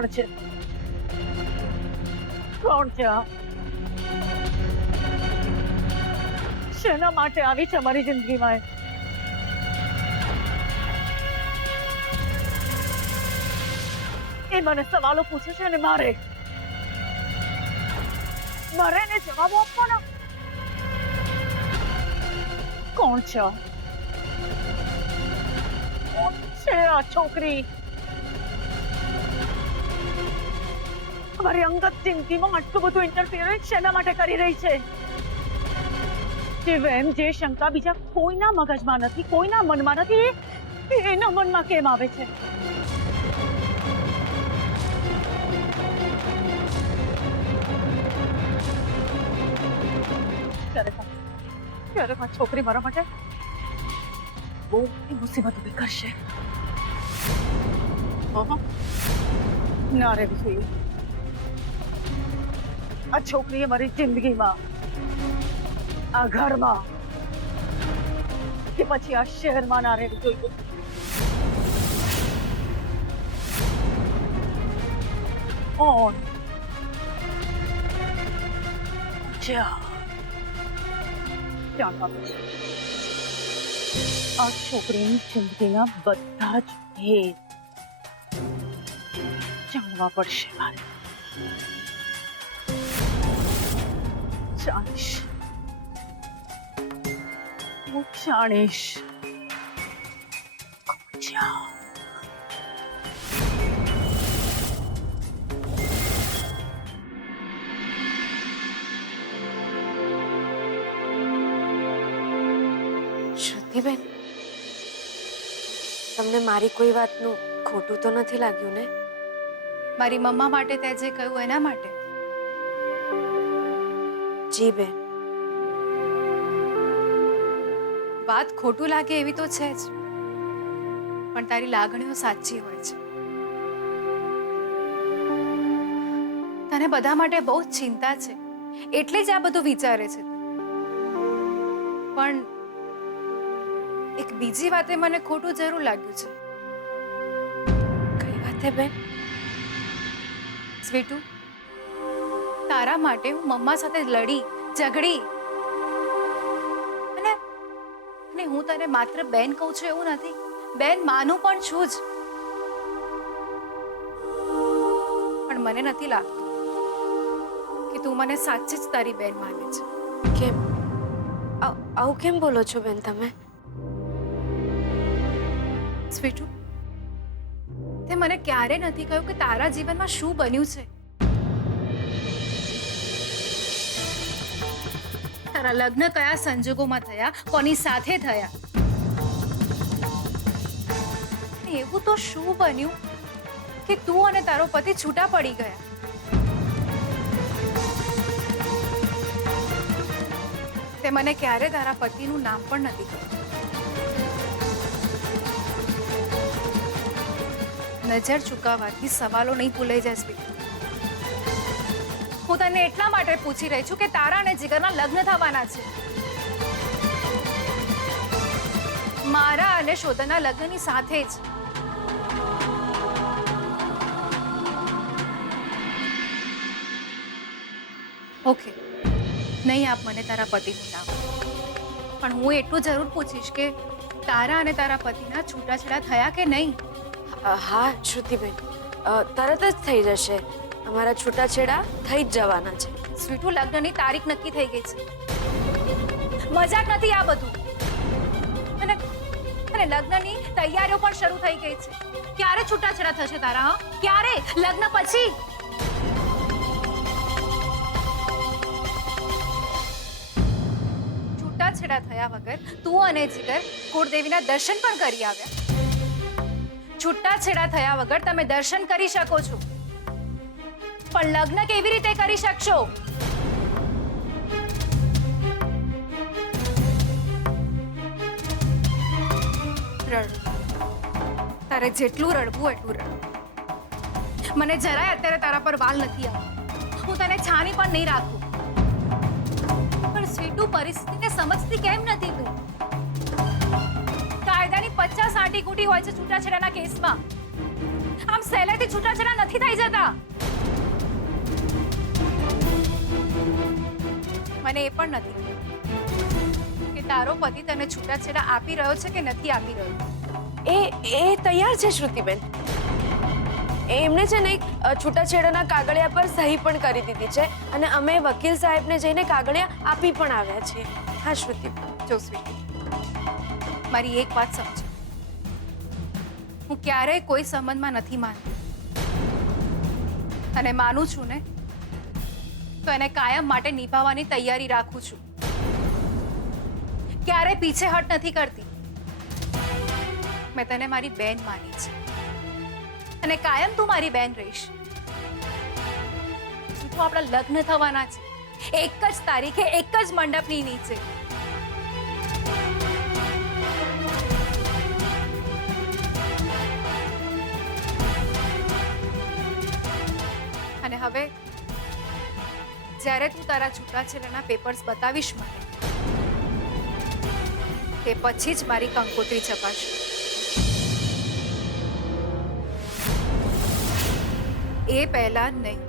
કોણ છે? કોણ છે આ? શેના માટે આવી છે મારી જિંદગીમાં? એ મને સવાલો પૂછે છે અને મારે એને જવાબ આપવાનો. કોણ છે? કોણ છે આ છોકરી? અમારી અંગત જિંદગીમાં આટલું બધું ઇન્ટરફિયરન્સ શેના માટે કરી રહી છે? જે શંકા બીજા કોઈના મગજમાં નથી, કોઈના મનમાં નથી, એના મનમાં કેમ આવે છે? ક્યારેક છોકરી મારા માટે બહુ મુસીબત ઉભી કરશે. ના રહેવી જોઈએ. આ છોકરીએ મારી જિંદગીમાં, આ ઘરમાં કે પછી આ શહેરમાં ના રહેવું જોઈએ. ઓન આ છોકરીની જિંદગીના બધા જ ભેદ જાણવા પડશે મારે. જાણીશ, હું જાણીશ. શ્રુતિબેન, તમને મારી કોઈ વાતનું ખોટું તો નથી લાગ્યું ને? મારી મમ્મા માટે તે જે કહ્યું એના માટે? જી બેન. વાત ખોટું લાગે એવી તો છે જ, પણ તારી લાગણીઓ સાચી હોય છે. તને બધા માટે બહુ જ ચિંતા છે, એટલે જ આ બધું વિચારે છે. પણ એક બીજી વાતે મને ખોટું જરૂર લાગ્યું છે. કઈ વાતે બેન? સ્વીટુ, તારા માટે હું મમ્મા સાથે લડી ઝઘડી અને હું તને માત્ર બેન કહું છું એવું નથી, બેન માનું પણ છું જ. પણ મને નથી લાગતું કે તું મને સાચે જ તારી બેન માને છે. કેમ આવું કેમ બોલો છો બેન તમે? સ્વીટુ, તે મને ક્યારે નથી કહ્યું કે તારા જીવનમાં શું બન્યું છે. તારા લગ્ન કયા સંજોગોમાં થયા, કોની સાથે થયા, એવું તો શું બન્યું કે તું અને તારો પતિ છૂટા પડી ગયા? તે મને ક્યારે તારા પતિનું નામ પણ નથી કહ્યું. નજર ચૂકાવવાથી સવાલો નહીં ભૂલાઈ જાય સ્વીટુ. હું તને એટલા માટે પૂછી રહી છું કે તારા અને જીગરના લગ્ન થવાના છે. મારા અને શોધના લગ્નની સાથે જ. ઓકે, નહીં આપ મને તારા પતિનું નામ, પણ હું એટલું જરૂર પૂછીશ કે તારા અને તારા પતિના છૂટાછેડા થયા કે નહીં? હા શ્રુતિબેન, તરત જ થઈ જશે. અમારા છૂટાછેડા થઈ જ જવાના છે. સ્વીટુ, લગ્નની તારીખ નક્કી થઈ ગઈ છે. મજાક નથી આ બધું. અને લગ્નની તૈયારીઓ પણ શરૂ થઈ ગઈ છે. ક્યારે છૂટાછેડા થશે તારા? હા, ક્યારે? લગ્ન પછી? છૂટાછેડા થયા વગર તું અને જીગર કુળદેવીના દર્શન પણ કરી આવ્યા. છૂટાછેડા થયા વગર તમે દર્શન કરી શકો છો, પણ લગ્ન કેવી રીતે કરી શકશો? રડ, તારે જેટલું રડવું એટલું રડ. મને જરાય અત્યારે તારા પર વાલ નથી આવતો. હું તને છાની પણ નહીં રાખું. પણ સ્વીટુ, પરિસ્થિતિને સમજતી કેમ નથી તું? કાયદાની 50 આંટી કૂટી હોય છે છૂટાછેડાના કેસમાં. આમ સહેલાઈથી છૂટાછેડા નથી થઈ જતા. મને એ પણ નથી કે તારો પતિ તને છૂટાછેડા આપી રહ્યો છે કે નથી આપી રહ્યો. એ તૈયાર છે શ્રુતિબેન. એમને છે ને છૂટાછેડાના કાગળિયા પર સહી પણ કરી દીધી છે અને અમે વકીલ સાહેબને જઈને કાગળિયા આપી પણ આવ્યા છીએ. હા શ્રુતિબેન. જો સ્વીટી, મારી એક વાત સમજ. હું ક્યારેય કોઈ સંબંધમાં નથી માનતી અને માનું છું ને તો એને કાયમ માટે નિભાવવાની તૈયારી રાખું છું. ક્યારે પીછેહટ નથી કરતી. મેં તને મારી બેન માની છે અને કાયમ તું મારી બેન રહીશ. તો આપણા લગ્ન થવાના છે એક જ તારીખે, એક જ મંડપની નીચે. અને હવે જ્યારે તું તારા છૂટાછેડાના પેપર્સ બતાવીશ મને, તે પછી જ મારી કંકોત્રી છપાશે. એ પહેલા નહીં.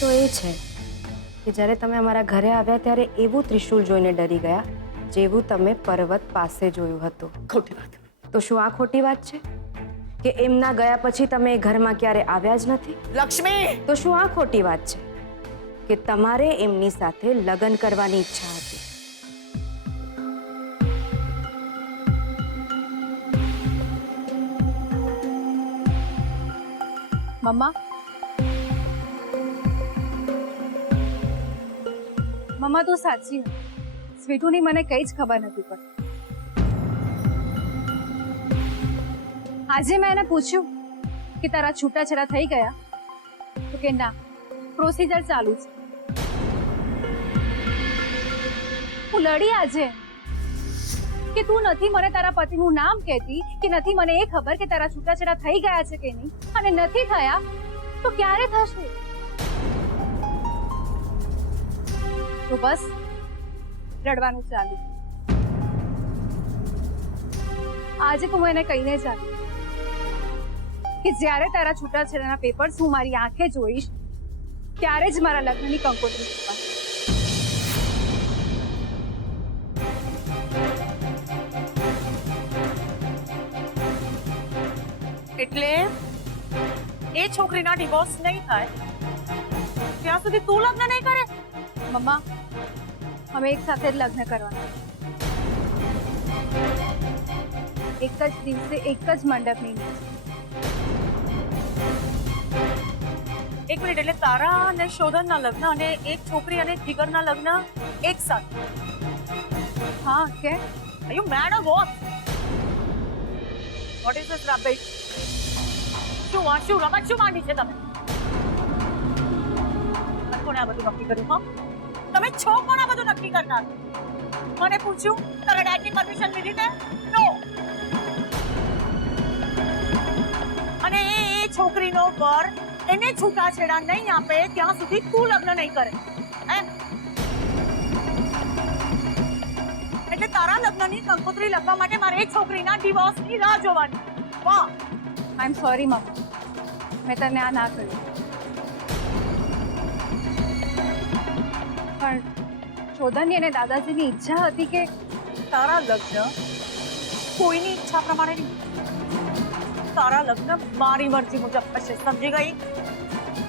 તો એ છે કે જ્યારે તમે અમારા ઘરે આવ્યા ત્યારે એવું ત્રિશૂલ જોઈને ડરી ગયા જેવું તમે પર્વત પાસે જોયું હતું. ખોટી વાત. તો શું આ ખોટી વાત છે કે એમના ગયા પછી તમે એ ઘરમાં ક્યારે આવ્યા જ નથી? લક્ષ્મી, તો શું આ ખોટી વાત છે કે તમારે એમની સાથે લગ્ન કરવાની ઈચ્છા હતી? મમ્મા, મમ્મા તું સાચી હતી. સ્વીટુની મને કઈ જ ખબર નથી પડતી. આજે મેં એને પૂછ્યું કે તારા છૂટાછેડા થઈ ગયા, તો કે ના, પ્રોસીજર ચાલુ છે. હું લડી આજે કે તું નથી મને તારા પતિનું નામ કહેતી, કે નથી મને એ ખબર કે તારા છૂટાછેડા થઈ ગયા છે કે નહીં, અને નથી થયા તો ક્યારે થશે? તો બસ રડવાનું ચાલુ. આજે તો હું એને કહીને જ આવી કે જ્યારે તારા છૂટાછેડાના પેપર્સ હું મારી આંખે જોઈશ ત્યારે જ મારા લગ્નની કંકોત્રી છપાશે. એટલે એ છોકરીના ડિવોર્સ નહીં થાય ત્યાં સુધી તું લગ્ન નહીં કરે? મમ્મા, અમે એક સાથે જ લગ્ન કરવાના. એક જ દિવસે, એક જ મંડપની નીચે. એક મિનિટ, એટલે તારા અને શોધનના લગ્ન અને એક છોકરી અને જીગરના લગ્ન એક સાથે? હા કે Are you mad or what? What is this rubbish? શું રમત શું માંડી છે તમે? કોને આ બધું નક્કી કર્યું? હા, તમે છો કોણ આ બધું નક્કી કરનાર? મને પૂછ્યું, તારા ડેડની પરમિશન લીધી તે? નો. અને એ છોકરીનો વર એને છૂટાછેડા નહીં આપે ત્યાં સુધી તું લગ્ન નહીં કરે. એટલે તારા લગ્નની કંકોત્રી લખવા માટે મારે એ છોકરીના ડિવોર્સની રાહ જોવાની. વાહ. આઈ એમ સોરી મમ્મા, મેં તને આ ના કહ્યું. પણ શોધનની અને દાદાજીની ઈચ્છા હતી કે તારા લગ્ન કોઈની ઈચ્છા પ્રમાણે નહીં. તારા લગ્ન મારી મરજી મુજબ થશે, સમજી ગઈ?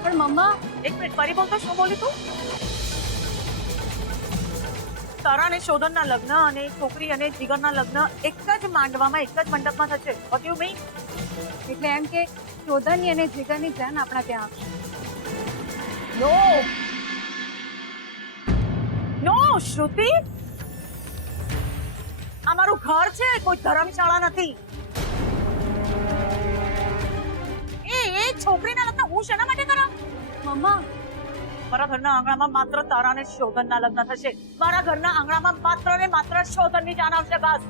પણ મમ્મા, એક મિનિટ, ફરી બોલતો. શું બોલી તું? તારા અને શોધનના લગ્ન અને છોકરી અને જીગરના લગ્ન એક જ માંડવામાં, એક જ મંડપમાં થશે. What do you mean? એટલે એમ કે શોધનની અને જીગરની જાન આપણા ત્યાં આવશે. નો નો શ્રુતિ, આ મારું ઘર છે, કોઈ ધર્મશાળા નથી. એ છોકરીના લગ્ન હું શેના માટે કરાવ? મમ્મા, મારા ઘરના આંગણામાં માત્ર તારા અને શોધનના લગ્ન થશે. મારા ઘરના આંગણામાં માત્ર ને માત્ર શોધનની જાન આવશે, બસ.